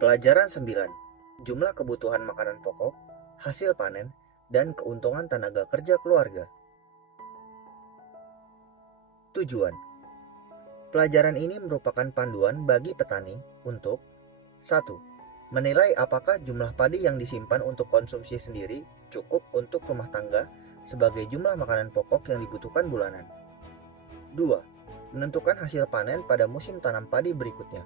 Pelajaran 9. Jumlah kebutuhan makanan pokok, hasil panen, dan keuntungan tenaga kerja keluarga. Tujuan. Pelajaran ini merupakan panduan bagi petani untuk 1. Menilai apakah jumlah padi yang disimpan untuk konsumsi sendiri cukup untuk rumah tangga sebagai jumlah makanan pokok yang dibutuhkan bulanan. 2. Menentukan hasil panen pada musim tanam padi berikutnya.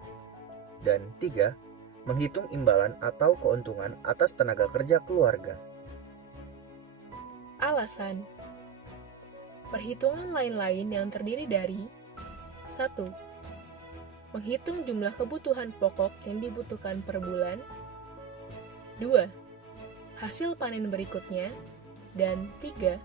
Dan 3. Menghitung imbalan atau keuntungan atas tenaga kerja keluarga. Alasan. Perhitungan lain-lain yang terdiri dari 1. Menghitung jumlah kebutuhan pokok yang dibutuhkan per bulan. 2. Hasil panen berikutnya. Dan 3.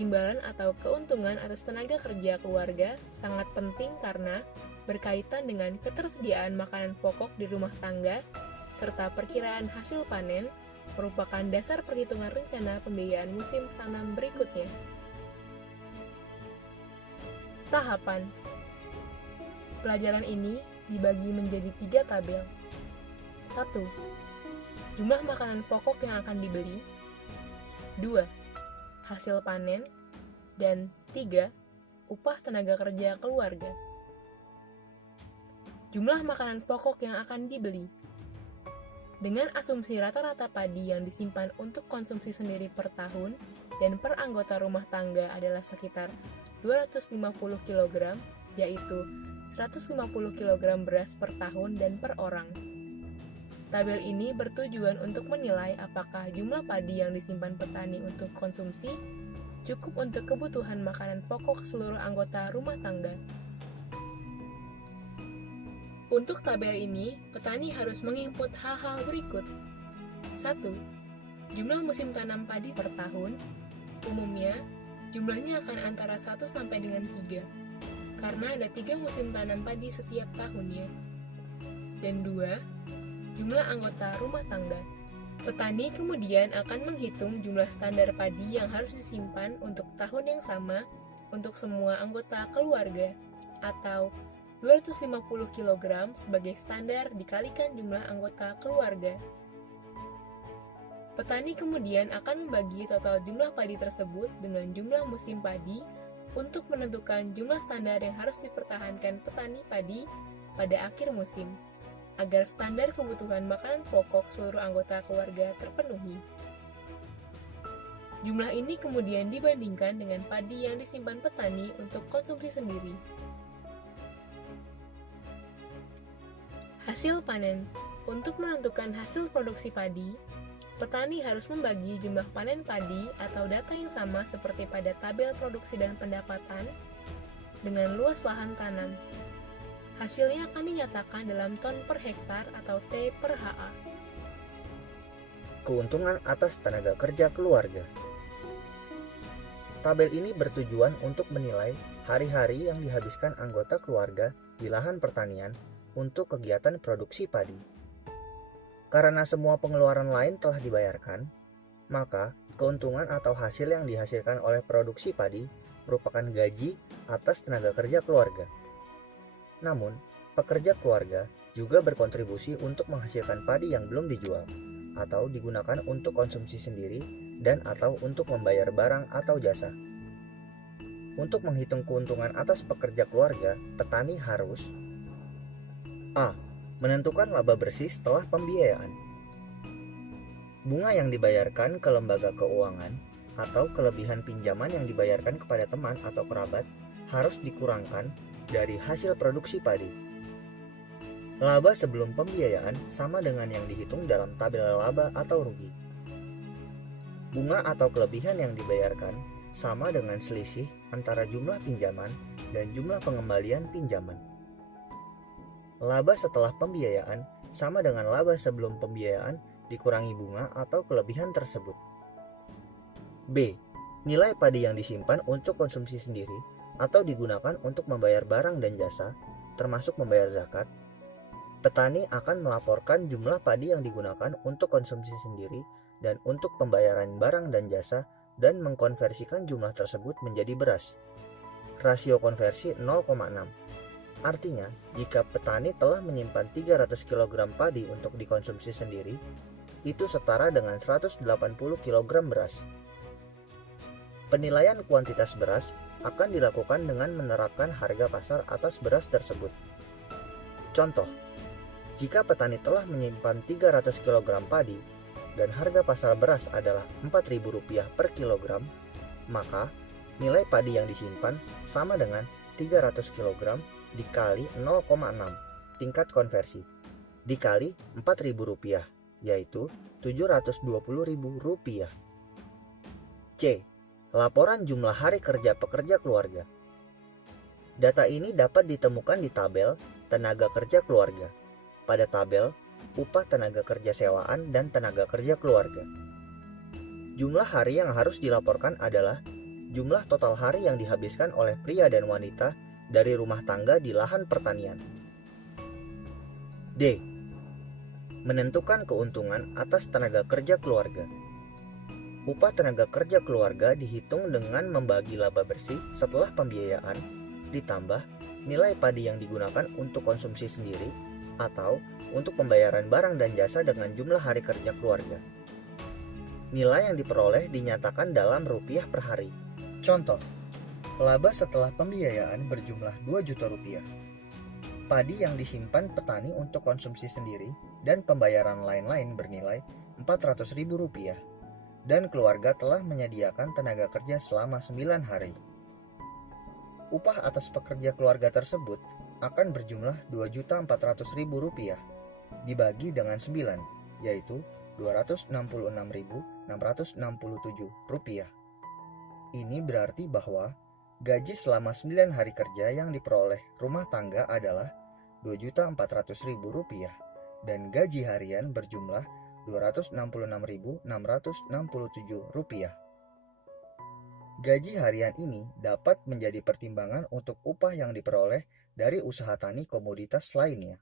Imbalan atau keuntungan atas tenaga kerja keluarga sangat penting karena berkaitan dengan ketersediaan makanan pokok di rumah tangga serta perkiraan hasil panen merupakan dasar perhitungan rencana pembiayaan musim tanam berikutnya. Tahapan. Pelajaran ini dibagi menjadi 3 tabel. 1. Jumlah makanan pokok yang akan dibeli. 2. Hasil panen. Dan 3. Upah tenaga kerja keluarga. Jumlah makanan pokok yang akan dibeli. Dengan asumsi rata-rata padi yang disimpan untuk konsumsi sendiri per tahun dan per anggota rumah tangga adalah sekitar 250 kg, yaitu 150 kg beras per tahun dan per orang. Tabel ini bertujuan untuk menilai apakah jumlah padi yang disimpan petani untuk konsumsi cukup untuk kebutuhan makanan pokok seluruh anggota rumah tangga. Untuk tabel ini, petani harus menginput hal-hal berikut. 1. Jumlah musim tanam padi per tahun. Umumnya, jumlahnya akan antara 1 sampai dengan 3, karena ada 3 musim tanam padi setiap tahunnya. Dan 2. Jumlah anggota rumah tangga. Petani kemudian akan menghitung jumlah standar padi yang harus disimpan untuk tahun yang sama untuk semua anggota keluarga, atau 250 kg sebagai standar dikalikan jumlah anggota keluarga. Petani kemudian akan membagi total jumlah padi tersebut dengan jumlah musim padi untuk menentukan jumlah standar yang harus dipertahankan petani padi pada akhir musim, agar standar kebutuhan makanan pokok seluruh anggota keluarga terpenuhi. Jumlah ini kemudian dibandingkan dengan padi yang disimpan petani untuk konsumsi sendiri. Hasil panen. Untuk menentukan hasil produksi padi, petani harus membagi jumlah panen padi atau data yang sama seperti pada tabel produksi dan pendapatan dengan luas lahan tanam. Hasilnya akan dinyatakan dalam ton per hektar atau T per HA. Keuntungan atas tenaga kerja keluarga. Tabel ini bertujuan untuk menilai hari-hari yang dihabiskan anggota keluarga di lahan pertanian untuk kegiatan produksi padi. Karena semua pengeluaran lain telah dibayarkan, maka keuntungan atau hasil yang dihasilkan oleh produksi padi merupakan gaji atas tenaga kerja keluarga. Namun, pekerja keluarga juga berkontribusi untuk menghasilkan padi yang belum dijual atau digunakan untuk konsumsi sendiri dan atau untuk membayar barang atau jasa. Untuk menghitung keuntungan atas pekerja keluarga, petani harus A. Menentukan laba bersih setelah pembiayaan. Bunga yang dibayarkan ke lembaga keuangan atau kelebihan pinjaman yang dibayarkan kepada teman atau kerabat harus dikurangkan dari hasil produksi padi. Laba sebelum pembiayaan sama dengan yang dihitung dalam tabel laba atau rugi. Bunga atau kelebihan yang dibayarkan sama dengan selisih antara jumlah pinjaman dan jumlah pengembalian pinjaman. Laba setelah pembiayaan sama dengan laba sebelum pembiayaan dikurangi bunga atau kelebihan tersebut. B. Nilai padi yang disimpan untuk konsumsi sendiri atau digunakan untuk membayar barang dan jasa, termasuk membayar zakat. Petani akan melaporkan jumlah padi yang digunakan untuk konsumsi sendiri dan untuk pembayaran barang dan jasa dan mengkonversikan jumlah tersebut menjadi beras. Rasio konversi 0,6. Artinya, jika petani telah menyimpan 300 kg padi untuk dikonsumsi sendiri, itu setara dengan 180 kg beras. Penilaian kuantitas beras akan dilakukan dengan menerapkan harga pasar atas beras tersebut. Contoh, jika petani telah menyimpan 300 kg padi dan harga pasar beras adalah Rp4.000 per kilogram, maka nilai padi yang disimpan sama dengan 300 kg dikali 0,6 tingkat konversi dikali Rp4.000, yaitu Rp720.000. C. Laporan jumlah hari kerja pekerja keluarga. Data ini dapat ditemukan di tabel tenaga kerja keluarga. Pada tabel upah tenaga kerja sewaan dan tenaga kerja keluarga. Jumlah hari yang harus dilaporkan adalah jumlah total hari yang dihabiskan oleh pria dan wanita dari rumah tangga di lahan pertanian. D. Menentukan keuntungan atas tenaga kerja keluarga. Upah tenaga kerja keluarga dihitung dengan membagi laba bersih setelah pembiayaan ditambah nilai padi yang digunakan untuk konsumsi sendiri atau untuk pembayaran barang dan jasa dengan jumlah hari kerja keluarga. Nilai yang diperoleh dinyatakan dalam rupiah per hari. Contoh, laba setelah pembiayaan berjumlah Rp2 juta. Padi yang disimpan petani untuk konsumsi sendiri dan pembayaran lain-lain bernilai Rp400.000. Dan keluarga telah menyediakan tenaga kerja selama 9 hari. Upah atas pekerja keluarga tersebut akan berjumlah Rp2.400.000 dibagi dengan 9, yaitu Rp266.667. Ini berarti bahwa gaji selama 9 hari kerja yang diperoleh rumah tangga adalah Rp2.400.000 dan gaji harian berjumlah Rp266.667. Gaji harian ini dapat menjadi pertimbangan untuk upah yang diperoleh dari usaha tani komoditas lainnya.